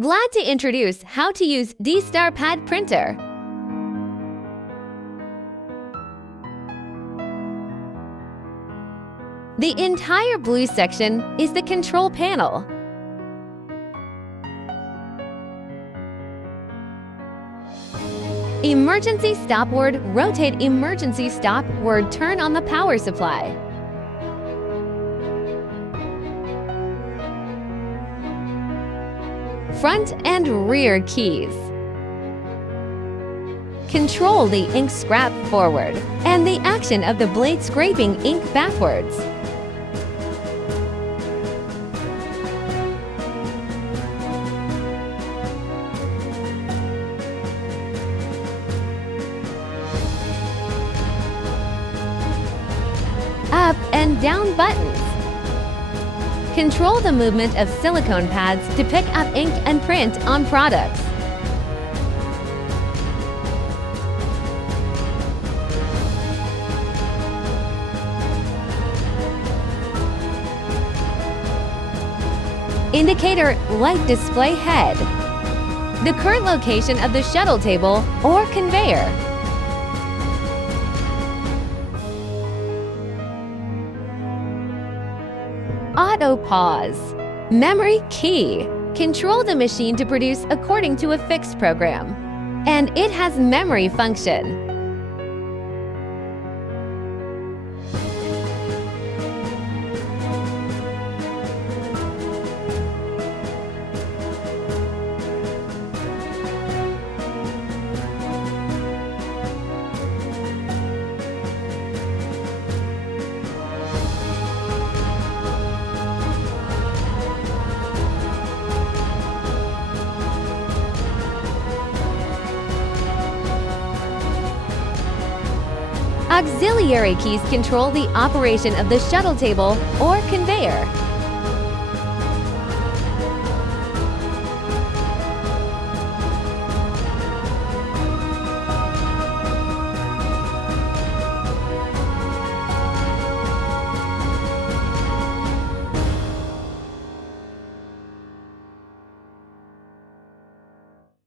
Glad to introduce how to use DSTAR Pad Printer. The entire blue section is the control panel. Emergency stop word, rotate emergency stop word, turn on the power supply. Front and rear keys. Control the ink scrap forward and the action of the blade scraping ink backwards. Up and down buttons. Control the movement of silicone pads to pick up ink and print on products. Indicator light display head. The current location of the shuttle table or conveyor. Auto pause. Memory key. Control the machine to produce according to a fixed program. And it has memory function. Auxiliary keys control the operation of the shuttle table or conveyor.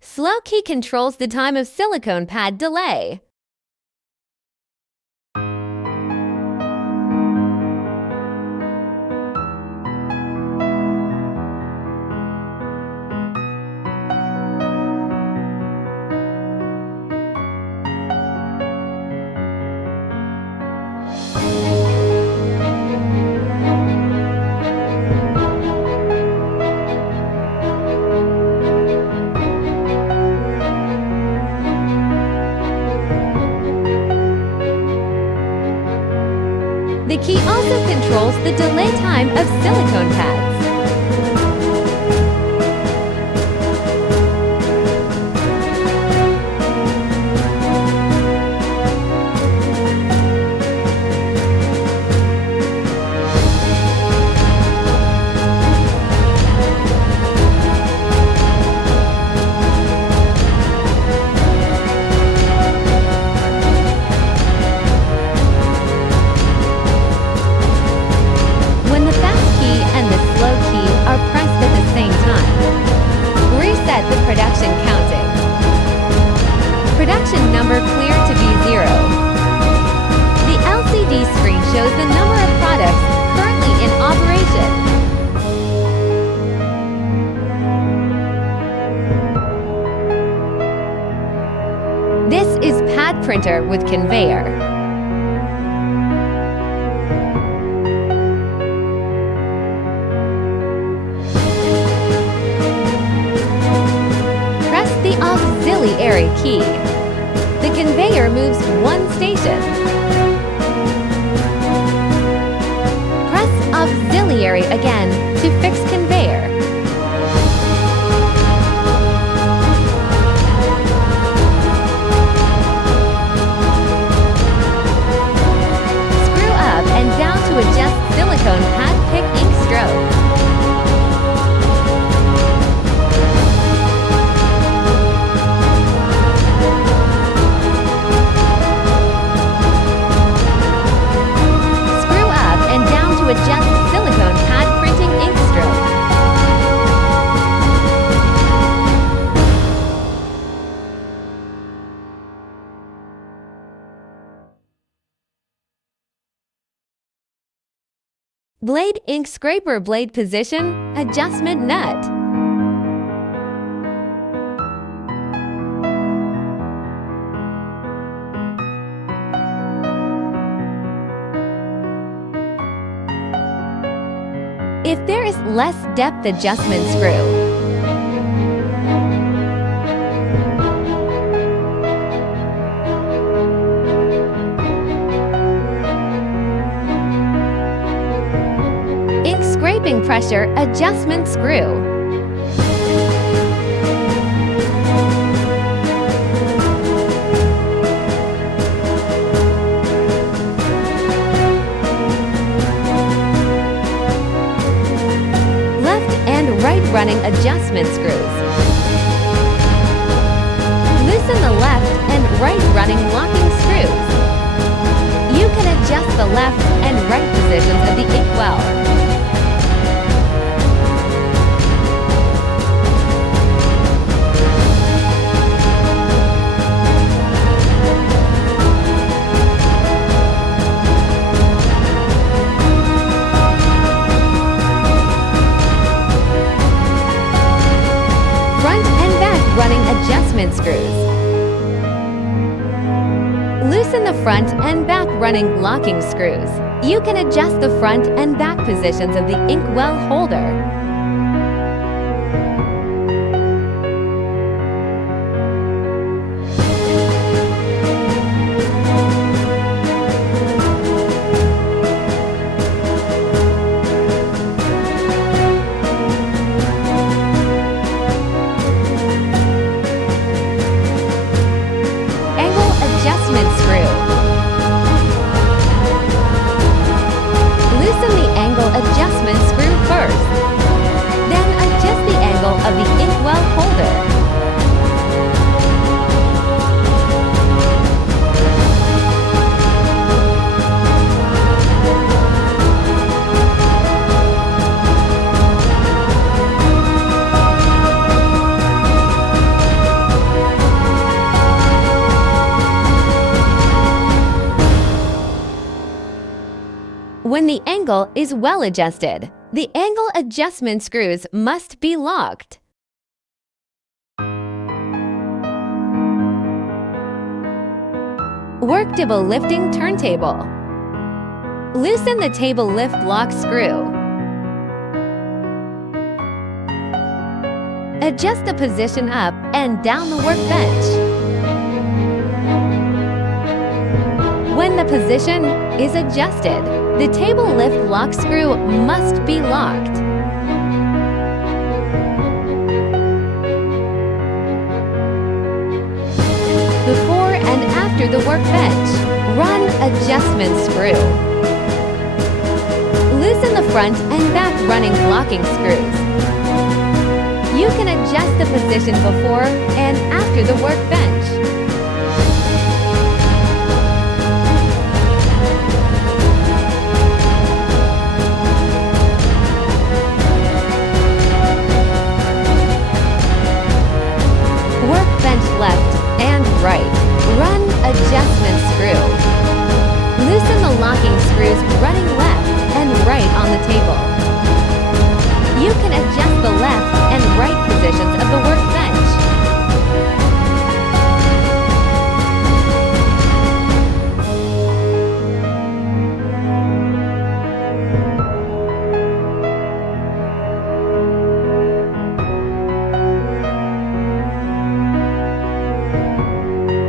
Slow key controls the time of silicone pad delay. The key also controls the delay time of silicone pads. The production counting. Production number cleared to be 0. The LCD screen shows the number of products currently in operation. This is pad printer with conveyor. Auxiliary key. The conveyor moves one station. Press auxiliary again to fix conveyor. Screw up and down to adjust silicone pad pick ink stroke. Adjust silicone pad printing ink stroke. Blade ink scraper blade position adjustment nut. If there is less depth adjustment screw. Ink scraping pressure adjustment screw. Right running adjustment screws. Loosen the left and right running locking screws. You can adjust the left and right positions of the inkwell. Running adjustment screws. Loosen the front and back running locking screws. You can adjust the front and back positions of the inkwell holder. Adjustment screw. Loosen the angle adjustment screw first. Then adjust the angle of the inkwell holder. When the angle is well adjusted, the angle adjustment screws must be locked. Work table lifting turntable. Loosen the table lift lock screw. Adjust the position up and down the workbench. When the position is adjusted, the table lift lock screw must be locked. Before and after the workbench, run adjustment screw. Loosen the front and back running locking screws. You can adjust the position before and after the workbench. Left and right. Run adjustment screw. Loosen the locking screws running left and right on the table. You can adjust the left and right positions of the workbench.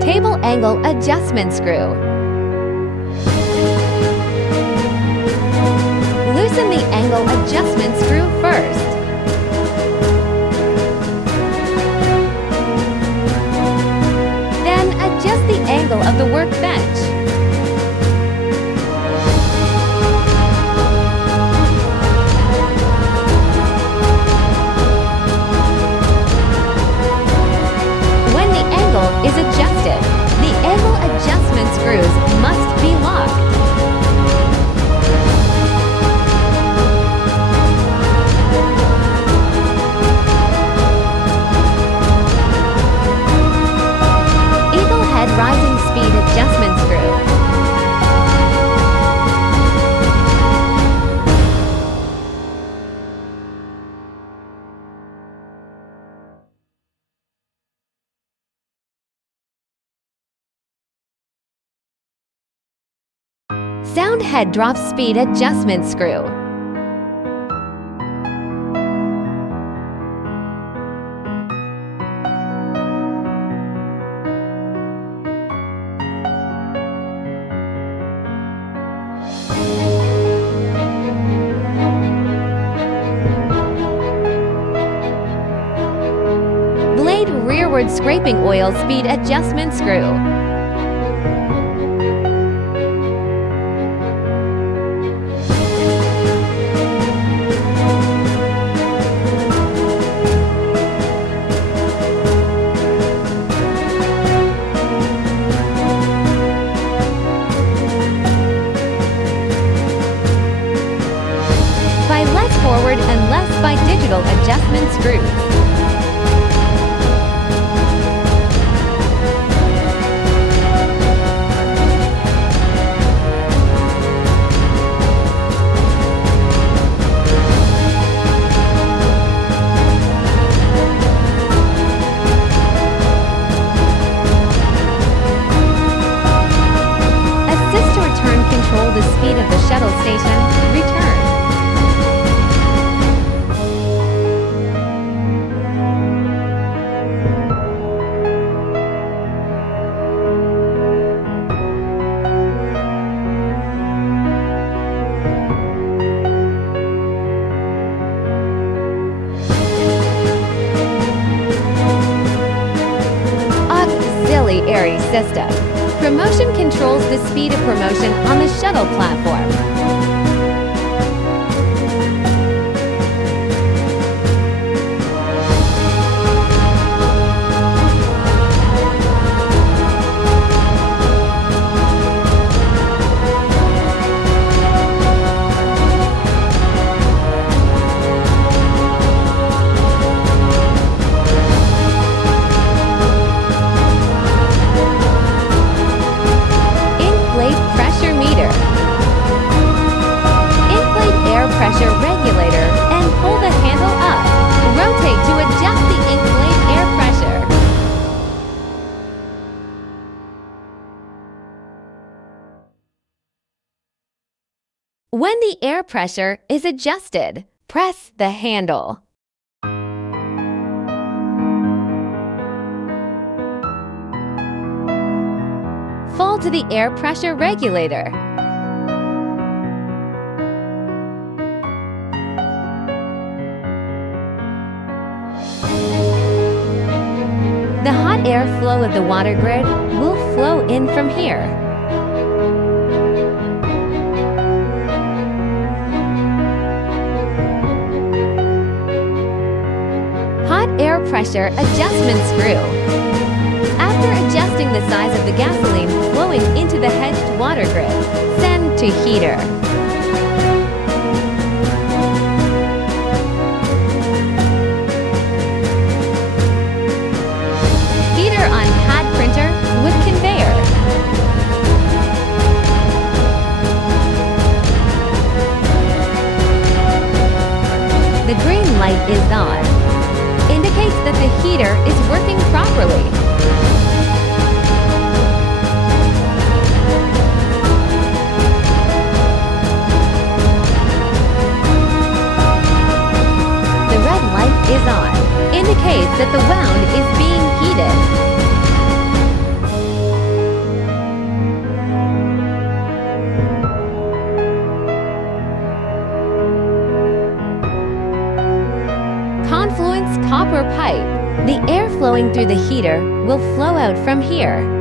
Table angle adjustment screw. Loosen the angle adjustment screw first. Then adjust the angle of the workbench. When the angle is adjusted, the angle adjustment screws must be locked. Sound head drop speed adjustment screw. Blade rearward scraping oil speed adjustment screw. By less forward and less by digital adjustment screws. Control the speed of the shuttle station. Return. Auxiliary system. Promotion controls the speed of promotion on the shuttle platform. Pressure meter. Inflate air pressure regulator and pull the handle up. Rotate to adjust the inflate air pressure. When the air pressure is adjusted, press the handle. Fall to the air pressure regulator. The hot air flow of the water grid will flow in from here. Hot air pressure adjustment screw. After adjusting the size of the gasoline flowing into the hedged water grid, send to heater. Heater on pad printer with conveyor. The green light is on. Indicates that the heater is working properly. The red light is on. Indicates that the wound is being heated. Confluence copper pipe. The air flowing through the heater will flow out from here.